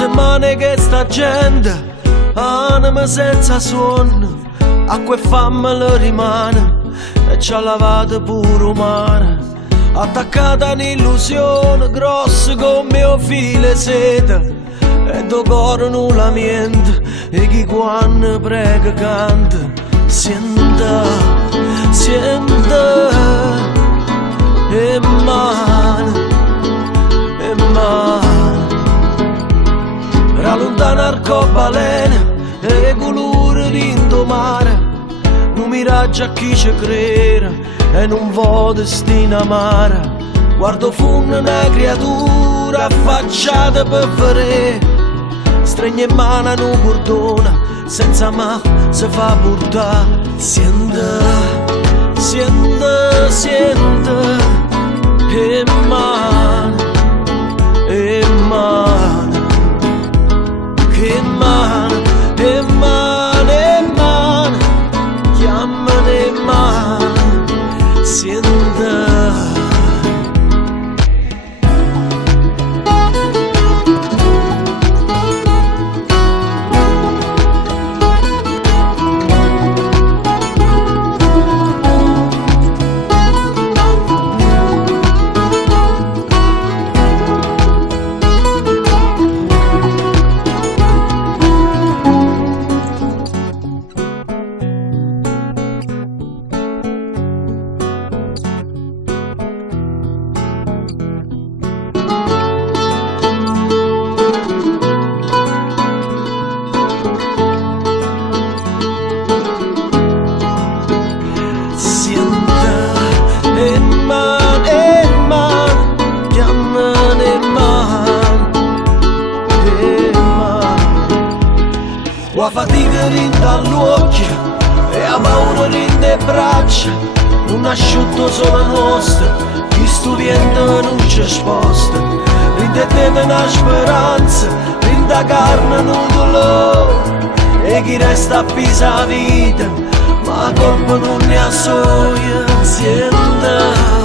settimane che sta gente, anima senza sonno, acqua e fame le rimane, e ci ha lavato pure il mare, attaccata a un'illusione grossa come mio filo sete, e do coro non la mente, e chi quando prega canta, sente, sente, e mano, era lontana arcobaleno e colore d'indomare, un miraggio a chi ci crede e non vuole destino amare. Guardo funno una creatura affacciata per fare, stregna in mano un cordone, senza ma si fa portare. Siente, siente, siente, e mano, e mano, che mano, e mano, e mano, chiamano e mano, siente. La fatica rinda all'occhio e la paura rinde le braccia, un asciutto solo nostro, chi studente non ci sposta, rinde te una speranza, rinde carne non dolore, e chi resta appesa a vita, ma colpa non ne ha soglia, siente.